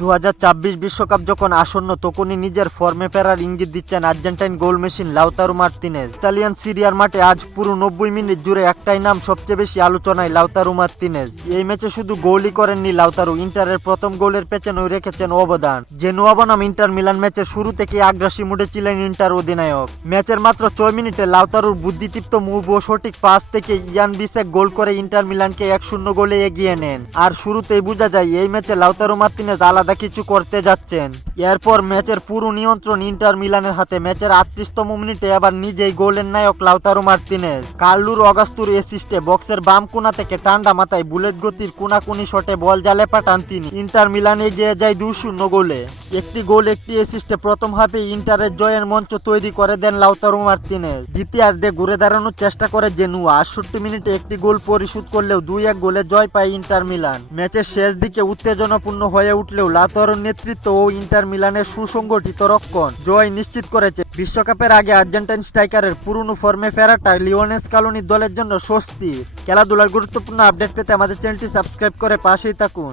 2026 বিশ্বকাপ যখন আসন্ন তখনই নিজের ফর্মে ফেরার ইঙ্গিত দিচ্ছেন Argentine goal machine Lautaro Martinez. Italian সিরিয়ার মাঠে আজ পুরো 90 মিনিট জুড়ে একটাই নাম সবচেয়ে বেশি আলোচনায়, লাউতারো মার্তিনেজ। এই ম্যাচে শুধু গোলই করেননি লাউতারো, ইন্টারের প্রথম গোলের পেছনেও রেখেছেন অবদান। জেনুয়া বনাম ইন্টার মিলান ম্যাচের শুরু থেকে আগ্রাসী মুডে ছিলেন ইন্টার অধিনায়ক। ম্যাচের মাত্র 6 মিনিটে লাউতারোর বুদ্ধিদীপ্ত মুভ ও সঠিক পাস থেকে ইয়ান বিসেক গোল করে ইন্টার মিলানকে 1-0 গোলে এগিয়ে নেন। আর শুরুতেই বোঝা যায় এই ম্যাচে লাউতারো মার্তিনেজ আলাদা কিছু করতে যাচ্ছেন। এরপর ম্যাচের পুরো নিয়ন্ত্রণ ইন্টার মিলানের হাতে। ম্যাচের 38তম মিনিটে আবার নিজেই গোলের নায়ক লাউতারো মার্তিনেজ। কার্লুর অগাস্তুর অ্যাসিস্টে বক্সের বাম কোণা থেকে ঠান্ডা মাথায় বুলেট গতির কোনাকুনি শটে বল জালে পাঠান তিনি। ইন্টার মিলান এগিয়ে যায় 2-0 গোলে। একটি গোল একটি অ্যাসিস্টে প্রথম হাফে ইন্টারের জয়ের মঞ্চ তৈরি করে দেন লাউতারো মার্তিনেজ। দ্বিতীয়ার্ধে ঘুরে দাঁড়ানোর চেষ্টা করে জেনুয়া। 68 মিনিটে একটি গোল পরিশোধ করলেও 2-1 গোলে জয় পায় ইন্টার মিলান। ম্যাচের শেষ দিকে উত্তেজনাপূর্ণ হয়ে উঠলেও লাউতারোর নেতৃত্ব ও ইন্টার মিলানের সুসংগঠিত রক্ষণ জয় নিশ্চিত করেছে। বিশ্বকাপের আগে আর্জেন্টাইন স্ট্রাইকারের পুরনো ফর্মে ফেরাটা লিওনেল স্কালোনির দলের জন্য স্বস্তি। খেলাধুলার গুরুত্বপূর্ণ আপডেট পেতে আমাদের চ্যানেলটি সাবস্ক্রাইব করে পাশেই থাকুন।